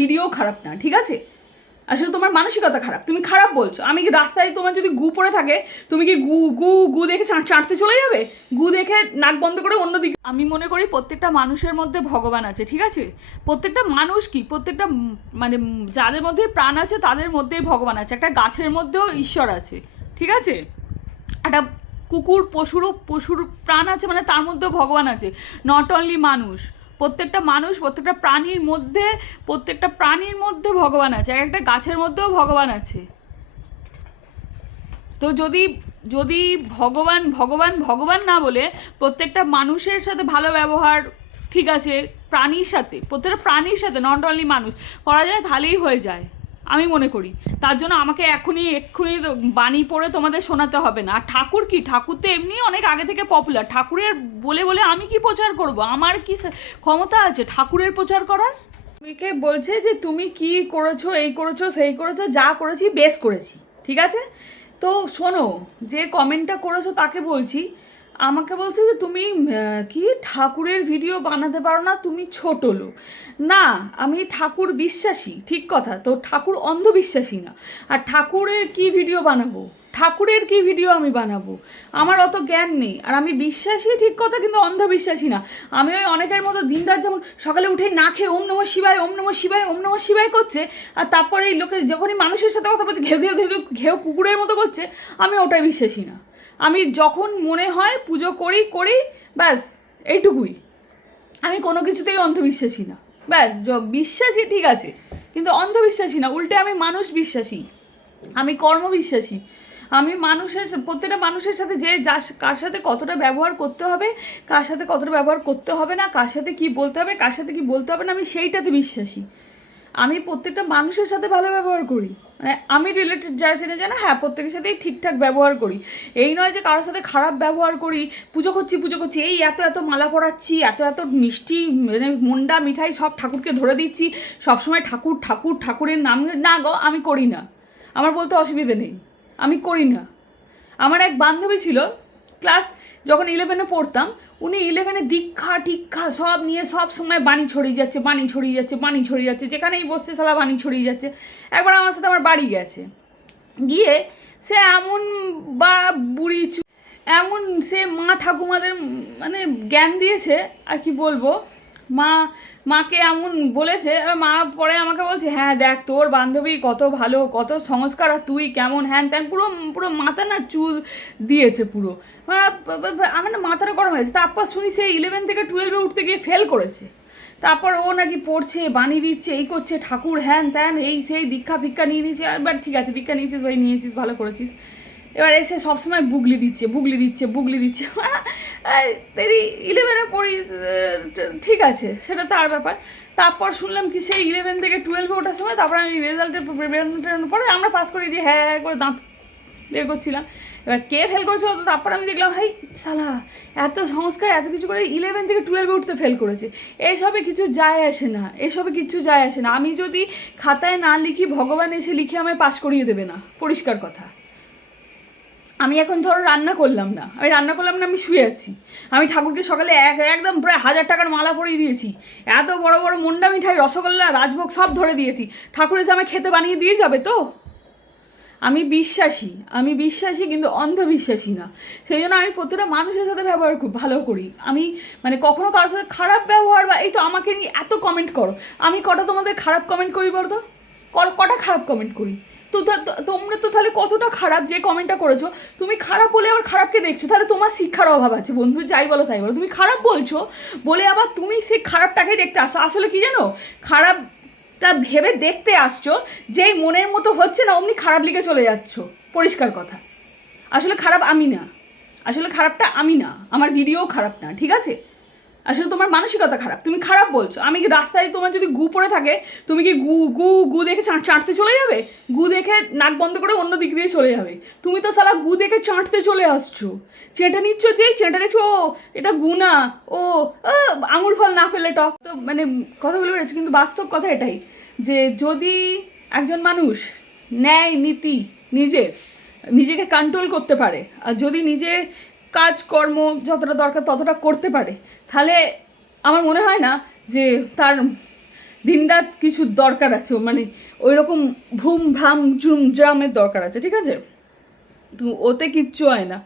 Video খারাপ না, ঠিক আছে? আসলে তোমার মানসিকতা খারাপ, তুমি খারাপ বলছো। আমি কি রাস্তায় তোমার যদি গু পড়ে থাকে, তুমি কি গু গু গু দেখে চাট- চাটতে চলে যাবে? গু দেখে নাক বন্ধ করে অন্যদিকে আমি মনে করি প্রত্যেকটা মানুষের মধ্যে ভগবান আছে, ঠিক আছে? প্রত্যেকটা মানুষ কি? প্রত্যেকটা মানে যাদের মধ্যে প্রাণ আছে, তাদের মধ্যেই ভগবান আছে। একটা গাছের মধ্যেও ঈশ্বর আছে, ঠিক আছে? একটা কুকুর, পশুরও পশুর প্রাণ আছে মানে তার মধ্যেও ভগবান আছে। নট অনলি মানুষ। প্রত্যেকটা মানুষ, প্রত্যেকটা প্রাণীর মধ্যে, প্রত্যেকটা প্রাণীর মধ্যে ভগবান আছে, এক একটা গাছের মধ্যেও ভগবান আছে। তো যদি যদি ভগবান ভগবান ভগবান না বলে প্রত্যেকটা মানুষের সাথে ভালো ব্যবহার ঠিক আছে, প্রাণীর সাথে, প্রত্যেকটা প্রাণীর সাথে নট অনলি মানুষ, করা যায় তাহলেই হয়ে যায়। আমি মনে করি। তার জন্য আমাকে এখনই, এক্ষুনি বাণী পড়ে তোমাদের শোনাতে হবে না। আর ঠাকুর কি? ঠাকুর তো এমনি অনেক আগে থেকে পপুলার ঠাকুরের বলে বলে আমি কি প্রচার করব? আমার কি ক্ষমতা আছে ঠাকুরের প্রচার করার? তুমিকে বলছে যে, তুমি কি করেছ, এই করেছ, সেই করেছ, যা করেছি, বেশ করেছি। ঠিক আছে? তো শোনো, যে কমেন্টটা করেছ তাকে বলছি আমাকে বলছে যে তুমি কি ঠাকুরের ভিডিও বানাতে পারো না, তুমি ছোট লোক। না, আমি ঠাকুর বিশ্বাসী, ঠিক কথা। তো ঠাকুর অন্ধবিশ্বাসী না। আর ঠাকুরের কি ভিডিও বানাবো? ঠাকুরের কি ভিডিও আমি বানাবো? আমার অত জ্ঞান নেই। আর আমি বিশ্বাসী, ঠিক কথা, কিন্তু অন্ধবিশ্বাসী না। আমি ওই অনেকের মতো দিন রাত যেমন সকালে উঠে না খেয়ে ওম নমঃ শিবায়, ওম নমঃ শিবায়, ওম নমঃ শিবায় করছে, আর তারপরে এই লোকে যখনই মানুষের সাথে কথা বলছে, ঘেউ ঘেউ ঘেউ ঘেউ কুকুরের মতো করছে, আমি ওটাই বিশ্বাসী না। আমি যখন মনে হয় পুজো করি করি, ব্যাস, এইটুকুই। আমি কোনো কিছুতেই অন্ধবিশ্বাসী না। ব্যাস বিশ্বাসী ঠিক আছে, কিন্তু অন্ধবিশ্বাসী না। উল্টে আমি মানুষ বিশ্বাসী। আমি কর্মবিশ্বাসী। আমি মানুষের প্রত্যেকটা মানুষের সাথে যে যার কার সাথে কতটা ব্যবহার করতে হবে, কার সাথে কতটা ব্যবহার করতে হবে না, কার সাথে কি বলতে হবে, কার সাথে কি বলতে হবে না, আমি সেইটাতে বিশ্বাসী। আমি প্রত্যেকটা মানুষের সাথে ভালো ব্যবহার করি। মানে আমি রিলেটেড যারা চেনে জানে হ্যাঁ প্রত্যেকের সাথেই ঠিকঠাক ব্যবহার করি। এই নয় যে কারোর সাথে খারাপ ব্যবহার করি, পুজো করছি পুজো করছি, এই এত এত মালা পরাচ্ছি, এত এত মিষ্টি মানে মুন্ডা, মিঠাই সব ঠাকুরকে ধরে দিচ্ছি, সবসময় ঠাকুর ঠাকুর, ঠাকুরের নাম না গো, আমি করি না। আমার বলতে অসুবিধে নেই, আমি করি না। আমার এক বান্ধবী ছিল ক্লাস যখন ইলেভেনে পড়তাম, উনি ইলেভেনে দীক্ষা, টিক্ষা সব নিয়ে সব সময় বাণী ছড়িয়ে যাচ্ছে, বাণী ছড়িয়ে যাচ্ছে, বাণী ছড়িয়ে যাচ্ছে, যেখানেই বসছে সালা বাণী ছড়িয়ে যাচ্ছে। একবার আমার সাথে আমার বাড়ি গেছে। গিয়ে সে এমন বা বুড়ি এমন সে মা ঠাকুমাদের মানে জ্ঞান দিয়েছে, আর কি বলব মা, মাকে এমন বলেছে, আর মা পরে আমাকে বলছে হ্যাঁ দেখ, তোর বান্ধবী কত ভালো, কত সংস্কার, আর তুই কেমন, হ্যান ত্যান, পুরো পুরো মাথা না চুল দিয়েছে পুরো। মানে আমার না মাথাটা গরম হয়েছে তারপর শুনি সে ইলেভেন থেকে টুয়েলভে উঠতে গিয়ে ফেল করেছে। তারপর ও নাকি পড়ছে, বাণী দিচ্ছে, এই করছে, ঠাকুর, হ্যান ত্যান, এই সেই দীক্ষা ফিক্ষা নিয়ে নিয়েছে এবার ঠিক আছে, দীক্ষা নিয়েছিস, ভাই, নিয়েছিস, ভালো করেছিস। এবার এসে সবসময় বুগলি দিচ্ছে বুগলি দিচ্ছে বুগলি দিচ্ছে। তেরি ইলেভেনে পড়ি ঠিক আছে, সেটা তার ব্যাপার। তারপর শুনলাম কি সেই ইলেভেন থেকে টুয়েলভে ওঠার সময় তারপর আমি রেজাল্টের বেরোনোর পরে আমরা পাস করে দিয়ে হ্যাঁ হ্যাঁ করে দাঁত বের করছিলাম। এবার কে ফেল করেছে তো তারপর আমি দেখলাম ভাই সালা এত সংস্কার, এত কিছু করে ইলেভেন থেকে টুয়েলভে উঠতে ফেল করেছে। এইসবে কিছু যায় আসে না, এসবে কিছু যায় আসে না। আমি যদি খাতায় না লিখি, ভগবান এসে লিখে আমায় পাশ করিয়ে দেবে না। পরিষ্কার কথা। আমি এখন ধরো রান্না করলাম না। আমি রান্না করলাম না, আমি শুয়ে আছি। আমি ঠাকুরকে সকালে এক, একদম প্রায় হাজার টাকার মালা পরিয়ে দিয়েছি। এত বড় বড় মন্ডা মিঠাই, রসগোল্লা, রাজভোগ সব ধরে দিয়েছি। ঠাকুর এসে আমায় খেতে বানিয়ে দিয়ে যাবে তো? আমি বিশ্বাসী আমি বিশ্বাসী কিন্তু অন্ধবিশ্বাসী না। সেই জন্য আমি প্রত্যেকটা মানুষের সাথে ব্যবহার খুব ভালো করি। আমি মানে কখনো কারোর সাথে খারাপ ব্যবহার বা এই তো আমাকে নিয়ে এত কমেন্ট করো। আমি কটা তোমাদের খারাপ কমেন্ট করি বলতো কটা খারাপ কমেন্ট করি? তো তোমরা তো তাহলে কতটা খারাপ যে কমেন্টটা করেছ? তুমি খারাপ বলে আবার খারাপকে দেখছ। তাহলে তোমার শিক্ষার অভাব আছে বন্ধু, যাই বলো তাই বলো। তুমি খারাপ বলছো বলে আবার তুমি সেই খারাপটাকেই দেখতে আসো। আসলে কি জানো? খারাপটা ভেবে দেখতে আসছো, যেই মনের মতো হচ্ছে না, অমনি খারাপ লিখে চলে যাচ্ছ। পরিষ্কার কথা। আসলে খারাপ আমি না। আসলে খারাপটা আমি না। আমার ভিডিও খারাপ না, ঠিক আছে? আসলে তোমার মানসিকতা খারাপ, তুমি খারাপ বলছো। আমি কি রাস্তায় তোমার যদি গু পড়ে থাকে, তুমি কি গু গু গু দেখে চাঁটতে চলে যাবে? গু দেখে নাক বন্ধ করে অন্য দিক দিয়ে চলে যাবে। তুমি তো সালা গু দেখে চাঁটতে চলে আসছো। চেঁটা নিচ্ছ যে চেঁটা দেখছ, ও, এটা গু না, ও আঙুর ফল না ফেলে টক। তো মানে কথাগুলো বেরোচ্ছে, কিন্তু বাস্তব কথা এটাই যে যদি একজন মানুষ ন্যায় নীতি নিজের, নিজেকে কন্ট্রোল করতে পারে, আর যদি নিজের কাজকর্ম যতটা দরকার ততটা করতে পারে। তাহলে আমার মনে হয় না যে তার দিনরাত কিছু দরকার আছে। মানে ওই রকম ভুম ভ্রাম জুম জামের দরকার আছে, ঠিক আছে? তো ওতে কিচ্ছু হয় না।